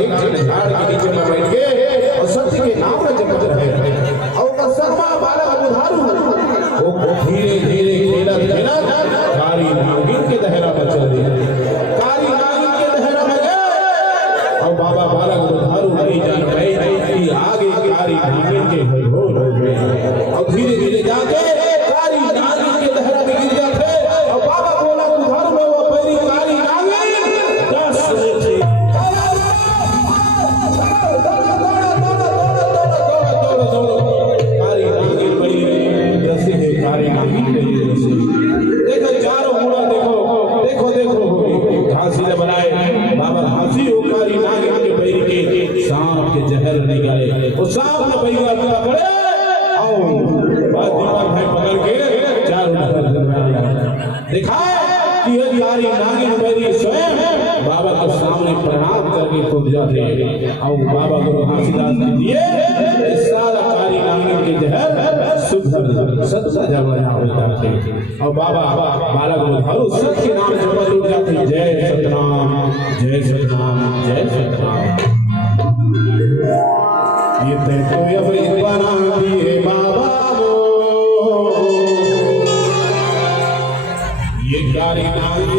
एक झाड़ के नीचे में बैठ के और सत्य के नाम में जपत रहे और का सर्वा बालक बुधारू वो धीरे धीरे खेला खेला कारी नागिन के दहरा में चल दिया। कारी नागिन के दहरा में गए और बाबा बालक बुधारू नहीं जान पाए कि आगे कारी नागिन के हो गए और धीरे धीरे जाके कारी नागिन के दहरा में गिर जाते और बाबा बोला बुधारू में वो पहली कारी नागिन 10 से कारी नागिन देखो चारों मुड़ा देखो देखो देखो घासी ने बनाए बाबा घासी हो कारी नागिन के पैर के सांप के जहर निकाले वो सांप ने पैर पकड़े आओ बात दीवार भाई पकड़ के चारों देखा कि ये कारी नागिन पैरी स्वयं बाबा के सामने प्रणाम करके खुद जाते और बाबा को घासीदास ने दिए सारा कारी नागिन के जहर शुद्ध सत्य जगह हो जाते और बाबा बालक बुधारू सत्य के नाम से जपत उठ जाते जय सतनाम जय सतनाम जय सतनाम। ये देखो ये बना दिए बाबा ये कारी नागिन